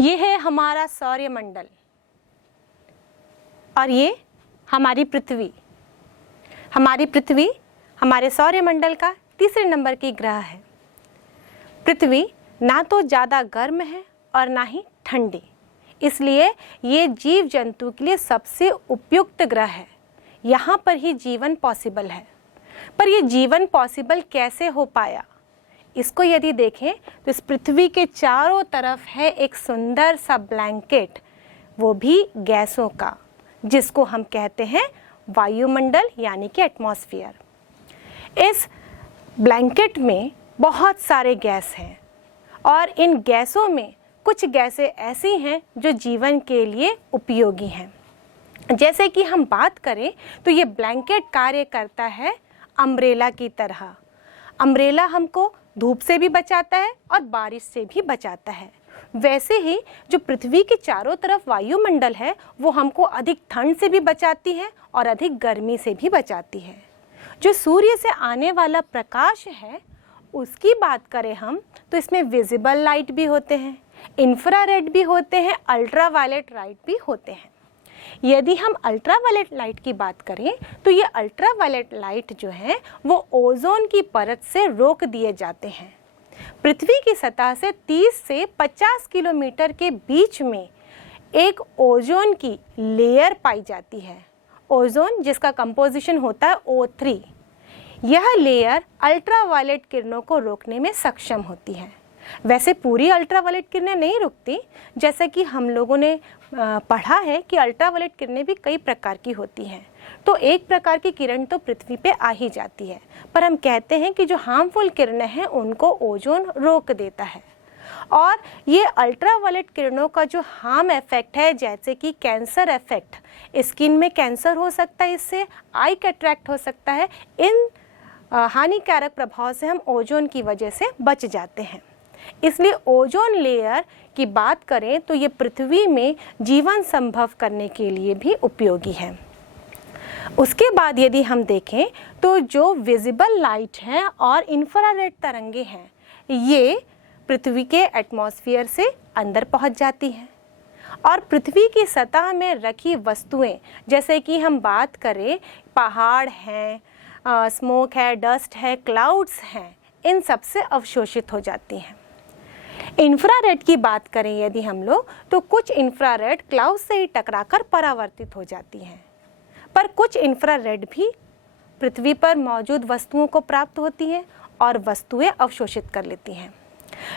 ये है हमारा सौरमंडल और ये हमारी पृथ्वी। हमारी पृथ्वी हमारे सौरमंडल का तीसरे नंबर की ग्रह है। पृथ्वी ना तो ज़्यादा गर्म है और ना ही ठंडी, इसलिए ये जीव जंतु के लिए सबसे उपयुक्त ग्रह है। यहाँ पर ही जीवन पॉसिबल है। पर ये जीवन पॉसिबल कैसे हो पाया, इसको यदि देखें तो इस पृथ्वी के चारों तरफ है एक सुंदर सा ब्लैंकेट, वो भी गैसों का, जिसको हम कहते हैं वायुमंडल यानी कि एटमॉस्फेयर। इस ब्लैंकेट में बहुत सारे गैस हैं और इन गैसों में कुछ गैसें ऐसी हैं जो जीवन के लिए उपयोगी हैं। जैसे कि हम बात करें तो ये ब्लैंकेट कार्य करता है अम्ब्रेला की तरह। अम्ब्रेला हमको धूप से भी बचाता है और बारिश से भी बचाता है। वैसे ही जो पृथ्वी के चारों तरफ वायुमंडल है वो हमको अधिक ठंड से भी बचाती है और अधिक गर्मी से भी बचाती है। जो सूर्य से आने वाला प्रकाश है उसकी बात करें हम तो इसमें विजिबल लाइट भी होते हैं, इंफ्रारेड भी होते हैं, अल्ट्रावायलेट लाइट भी होते हैं। यदि हम अल्ट्रावायलेट लाइट की बात करें तो ये अल्ट्रावायलेट लाइट जो है वो ओजोन की परत से रोक दिए जाते हैं। पृथ्वी की सतह से 30 से 50 किलोमीटर के बीच में एक ओजोन की लेयर पाई जाती है। ओजोन जिसका कंपोजिशन होता है O3, यह लेयर अल्ट्रावायलेट किरणों को रोकने में सक्षम होती है। वैसे पूरी अल्ट्रावायलेट किरणें नहीं रुकती, जैसे कि हम लोगों ने पढ़ा है कि अल्ट्रावायलेट किरणें भी कई प्रकार की होती हैं। तो एक प्रकार की किरण तो पृथ्वी पे आ ही जाती है, पर हम कहते हैं कि जो हार्मफुल किरणें हैं उनको ओजोन रोक देता है। और ये अल्ट्रावायलेट किरणों का जो हार्म इफेक्ट है, जैसे कि कैंसर इफेक्ट, स्किन में कैंसर हो सकता है, इससे आई कैटरैक्ट हो सकता है, इन हानिकारक प्रभाव से हम ओजोन की वजह से बच जाते हैं। इसलिए ओजोन लेयर की बात करें तो ये पृथ्वी में जीवन संभव करने के लिए भी उपयोगी है। उसके बाद यदि हम देखें तो जो विजिबल लाइट है और इंफ्रारेड तरंगे हैं, ये पृथ्वी के एटमॉस्फेयर से अंदर पहुंच जाती हैं और पृथ्वी की सतह में रखी वस्तुएं, जैसे कि हम बात करें पहाड़ हैं, स्मोक है, डस्ट है, क्लाउड्स हैं, इन सब से अवशोषित हो जाती हैं। इंफ्रारेड की बात करें यदि हम लोग तो कुछ इंफ्रारेड क्लाउड से ही टकराकर परावर्तित हो जाती हैं, पर कुछ इंफ्रारेड भी पृथ्वी पर मौजूद वस्तुओं को प्राप्त होती हैं और वस्तुएं अवशोषित कर लेती हैं।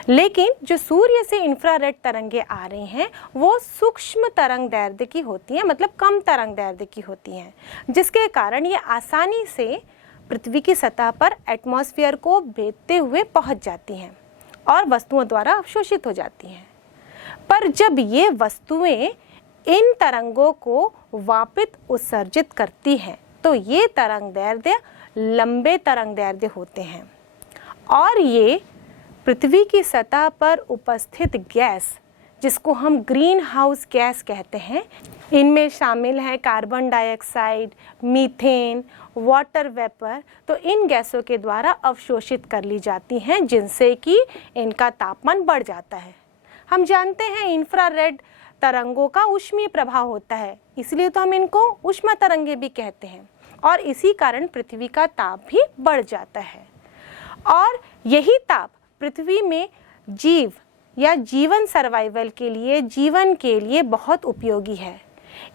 लेकिन जो सूर्य से इंफ्रारेड तरंगे आ रही हैं वो सूक्ष्म तरंग दैर्ध्य की होती हैं, मतलब कम तरंग दैर्ध्य की होती हैं, जिसके कारण ये आसानी से पृथ्वी की सतह पर एटमॉस्फेयर को भेदते हुए पहुंच जाती हैं और वस्तुओं द्वारा अवशोषित हो जाती हैं। पर जब ये वस्तुएं इन तरंगों को वापित उत्सर्जित करती हैं तो ये तरंग दैर्ध्य लंबे तरंग दैर्ध्य होते हैं और ये पृथ्वी की सतह पर उपस्थित गैस, जिसको हम ग्रीन हाउस गैस कहते हैं, इनमें शामिल हैं carbon dioxide, methane, water vapour, तो इन गैसों के द्वारा अवशोषित कर ली जाती हैं, जिनसे कि इनका तापमान बढ़ जाता है। हम जानते हैं इंफ्रारेड तरंगों का ऊष्मीय प्रभाव होता है, इसलिए तो हम इनको ऊष्मा तरंगे भी कहते हैं और इसी कारण पृथ्वी का ताप भी बढ़ जाता है। और यही ताप पृथ्वी में जीव या जीवन सर्वाइवल के लिए, जीवन के लिए बहुत उपयोगी है।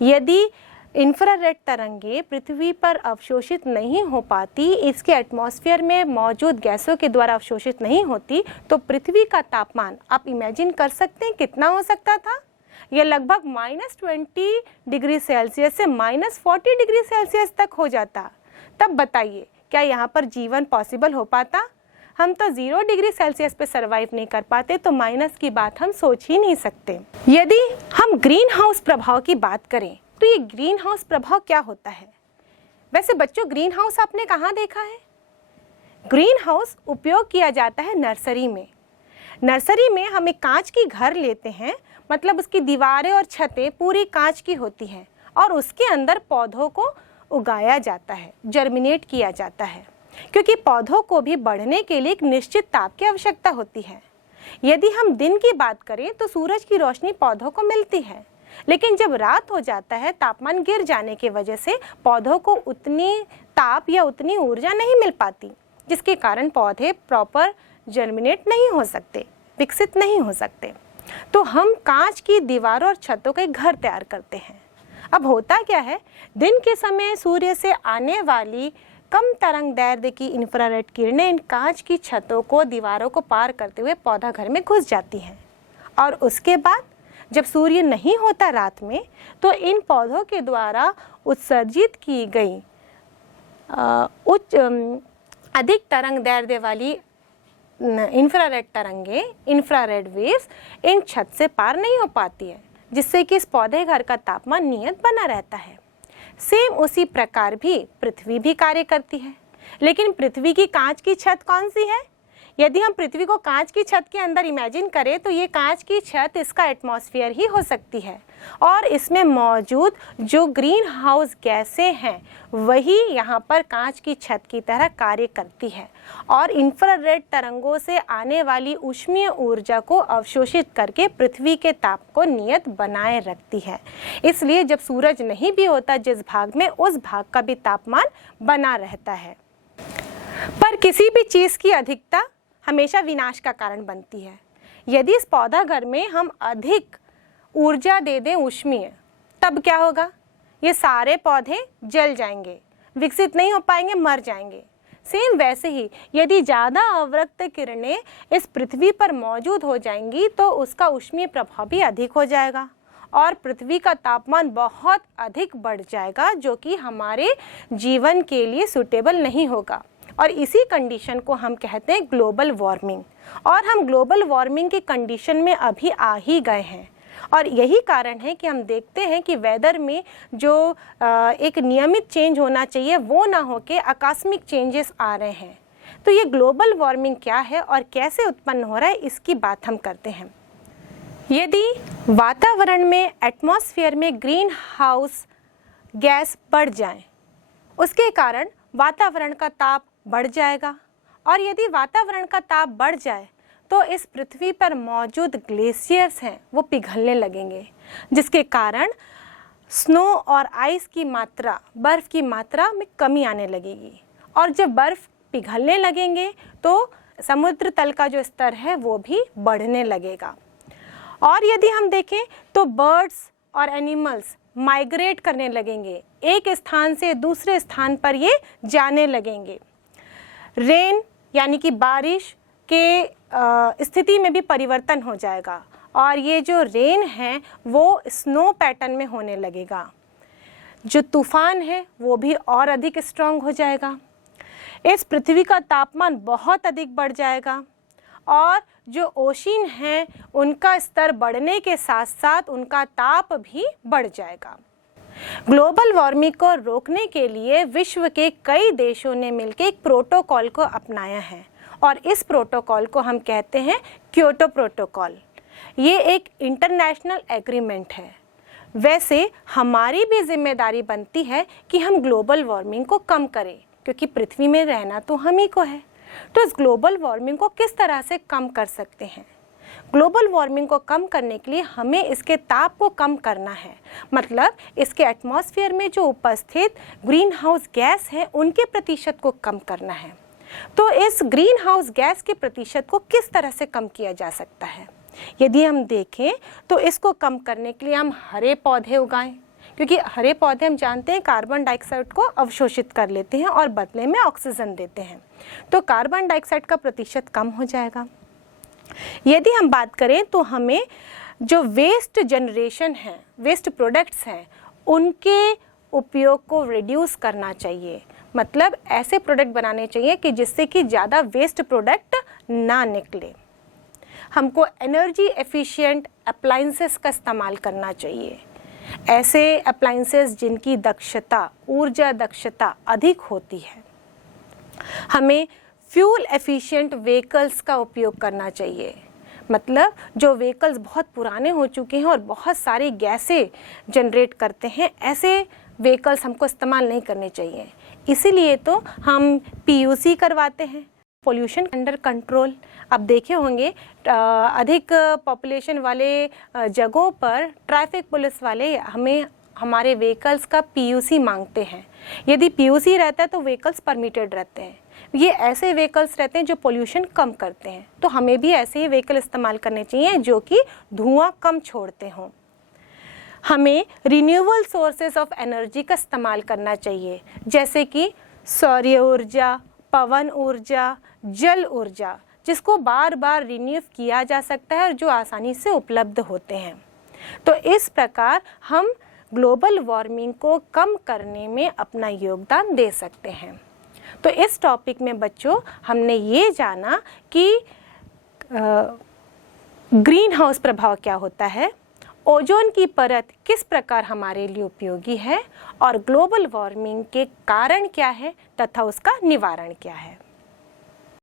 यदि इंफ्रारेड तरंगे पृथ्वी पर अवशोषित नहीं हो पाती, इसके एटमॉस्फेयर में मौजूद गैसों के द्वारा अवशोषित नहीं होती, तो पृथ्वी का तापमान आप इमेजिन कर सकते हैं कितना हो सकता था। यह लगभग -20 डिग्री सेल्सियस से -40 डिग्री सेल्सियस तक हो जाता। तब बताइए क्या यहाँ पर जीवन पॉसिबल हो पाता? हम तो 0 डिग्री सेल्सियस पे सरवाइव नहीं कर पाते, तो माइनस की बात हम सोच ही नहीं सकते। यदि हम ग्रीन हाउस प्रभाव की बात करें तो ये ग्रीन हाउस प्रभाव क्या होता है? वैसे बच्चों, ग्रीन हाउस आपने कहाँ देखा है? ग्रीन हाउस उपयोग किया जाता है नर्सरी में। नर्सरी में हम एक कांच की घर लेते हैं, मतलब उसकी दीवारें और छतें पूरी कांच की होती हैं और उसके अंदर पौधों को उगाया जाता है, जर्मिनेट किया जाता है, क्योंकि पौधों को भी बढ़ने के लिए एक निश्चित ताप की आवश्यकता होती है। यदि हम दिन की बात करें तो सूरज की रोशनी पौधों को मिलती है, लेकिन जब रात हो जाता है तापमान गिर जाने की वजह से पौधों को उतनी ताप या उतनी ऊर्जा नहीं मिल पाती, जिसके कारण पौधे प्रॉपर जर्मिनेट नहीं हो सकते, विकसित नहीं हो सकते। तो हम कांच की दीवारों और छतों के घर तैयार करते हैं। अब होता क्या है, दिन के समय सूर्य से आने वाली कम तरंगदैर्ध्य की इंफ्रारेड किरणें इन कांच की छतों को, दीवारों को पार करते हुए पौधा घर में घुस जाती हैं, और उसके बाद जब सूर्य नहीं होता रात में, तो इन पौधों के द्वारा उत्सर्जित की गई अधिक तरंगदैर्ध्य वाली इंफ्रारेड तरंगे, इंफ्रारेड वेव्स इन छत से पार नहीं हो पाती है, जिससे कि इस पौधे घर का तापमान नियत बना रहता है। सेम उसी प्रकार भी पृथ्वी भी कार्य करती है, लेकिन पृथ्वी की कांच की छत कौन सी है? यदि हम पृथ्वी को कांच की छत के अंदर इमेजिन करें तो ये कांच की छत इसका एटमॉस्फेयर ही हो सकती है, और इसमें मौजूद जो ग्रीन हाउस गैसें हैं वही यहाँ पर कांच की छत की तरह कार्य करती है और इंफ्रारेड तरंगों से आने वाली ऊष्मीय ऊर्जा को अवशोषित करके पृथ्वी के ताप को नियत बनाए रखती है। इसलिए जब सूरज नहीं भी होता जिस भाग में, उस भाग का भी तापमान बना रहता है। पर किसी भी चीज़ की अधिकता हमेशा विनाश का कारण बनती है। यदि इस पौधा घर में हम अधिक ऊर्जा दे दें ऊष्मीय, तब क्या होगा? ये सारे पौधे जल जाएंगे, विकसित नहीं हो पाएंगे, मर जाएंगे। सेम वैसे ही यदि ज़्यादा अवरक्त किरणें इस पृथ्वी पर मौजूद हो जाएंगी तो उसका ऊष्मीय प्रभाव भी अधिक हो जाएगा और पृथ्वी का तापमान बहुत अधिक बढ़ जाएगा, जो कि हमारे जीवन के लिए सूटेबल नहीं होगा। और इसी कंडीशन को हम कहते हैं ग्लोबल वार्मिंग, और हम ग्लोबल वार्मिंग की कंडीशन में अभी आ ही गए हैं। और यही कारण है कि हम देखते हैं कि वेदर में जो एक नियमित चेंज होना चाहिए वो ना होके आकस्मिक चेंजेस आ रहे हैं। तो ये ग्लोबल वार्मिंग क्या है और कैसे उत्पन्न हो रहा है, इसकी बात हम करते हैं। यदि वातावरण में, एटमॉस्फेयर में ग्रीन हाउस गैस बढ़ जाए, उसके कारण वातावरण का ताप बढ़ जाएगा, और यदि वातावरण का ताप बढ़ जाए तो इस पृथ्वी पर मौजूद ग्लेशियर्स हैं वो पिघलने लगेंगे, जिसके कारण स्नो और आइस की मात्रा, बर्फ़ की मात्रा में कमी आने लगेगी। और जब बर्फ़ पिघलने लगेंगे तो समुद्र तल का जो स्तर है वो भी बढ़ने लगेगा। और यदि हम देखें तो बर्ड्स और एनिमल्स माइग्रेट करने लगेंगे, एक स्थान से दूसरे स्थान पर ये जाने लगेंगे। रेन यानी कि बारिश के स्थिति में भी परिवर्तन हो जाएगा, और ये जो रेन है वो स्नो पैटर्न में होने लगेगा। जो तूफान है वो भी और अधिक स्ट्रांग हो जाएगा। इस पृथ्वी का तापमान बहुत अधिक बढ़ जाएगा, और जो ओशिन हैं उनका स्तर बढ़ने के साथ साथ उनका ताप भी बढ़ जाएगा। ग्लोबल वार्मिंग को रोकने के लिए विश्व के कई देशों ने मिलकर एक प्रोटोकॉल को अपनाया है, और इस प्रोटोकॉल को हम कहते हैं क्योटो प्रोटोकॉल। ये एक इंटरनेशनल एग्रीमेंट है। वैसे हमारी भी जिम्मेदारी बनती है कि हम ग्लोबल वार्मिंग को कम करें, क्योंकि पृथ्वी में रहना तो हम ही को है। तो इस ग्लोबल वार्मिंग को किस तरह से कम कर सकते हैं? ग्लोबल वार्मिंग को कम करने के लिए हमें इसके ताप को कम करना है, मतलब इसके एटमॉस्फेयर में जो उपस्थित ग्रीन हाउस गैस है उनके प्रतिशत को कम करना है। तो इस ग्रीन हाउस गैस के प्रतिशत को किस तरह से कम किया जा सकता है? यदि हम देखें तो इसको कम करने के लिए हम हरे पौधे उगाएं, क्योंकि हरे पौधे हम जानते हैं कार्बन डाइऑक्साइड को अवशोषित कर लेते हैं और बदले में ऑक्सीजन देते हैं, तो कार्बन डाइऑक्साइड का प्रतिशत कम हो जाएगा। यदि हम बात करें तो हमें जो वेस्ट जनरेशन है, वेस्ट प्रोडक्ट्स हैं, उनके उपयोग को रिड्यूस करना चाहिए, मतलब ऐसे प्रोडक्ट बनाने चाहिए कि जिससे कि ज़्यादा वेस्ट प्रोडक्ट ना निकले। हमको एनर्जी एफिशिएंट अप्लायंसेस का इस्तेमाल करना चाहिए, ऐसे अप्लायंसेस जिनकी दक्षता, ऊर्जा दक्षता अधिक होती है। हमें फ्यूल एफिशिएंट व्हीकल्स का उपयोग करना चाहिए, मतलब जो व्हीकल्स बहुत पुराने हो चुके हैं और बहुत सारी गैसें जनरेट करते हैं, ऐसे व्हीकल्स हमको इस्तेमाल नहीं करने चाहिए। इसीलिए तो हम PUC करवाते हैं, पोल्यूशन अंडर कंट्रोल। अब देखे होंगे अधिक पॉपुलेशन वाले जगहों पर ट्रैफिक पुलिस वाले हमारे व्हीकल्स का पीयूसी मांगते हैं। यदि पीयूसी रहता है तो व्हीकल्स परमिटेड रहते हैं। ये ऐसे व्हीकल्स रहते हैं जो पोल्यूशन कम करते हैं, तो हमें भी ऐसे ही व्हीकल इस्तेमाल करने चाहिए जो कि धुआं कम छोड़ते हों। हमें रिन्यूएबल सोर्सेज ऑफ एनर्जी का इस्तेमाल करना चाहिए, जैसे कि सौर ऊर्जा, पवन ऊर्जा, जल ऊर्जा, जिसको बार बार रिन्यू किया जा सकता है और जो आसानी से उपलब्ध होते हैं। तो इस प्रकार हम ग्लोबल वार्मिंग को कम करने में अपना योगदान दे सकते हैं। तो इस टॉपिक में बच्चों हमने ये जाना कि ग्रीन हाउस प्रभाव क्या होता है, ओजोन की परत किस प्रकार हमारे लिए उपयोगी है और ग्लोबल वार्मिंग के कारण क्या है तथा उसका निवारण क्या है।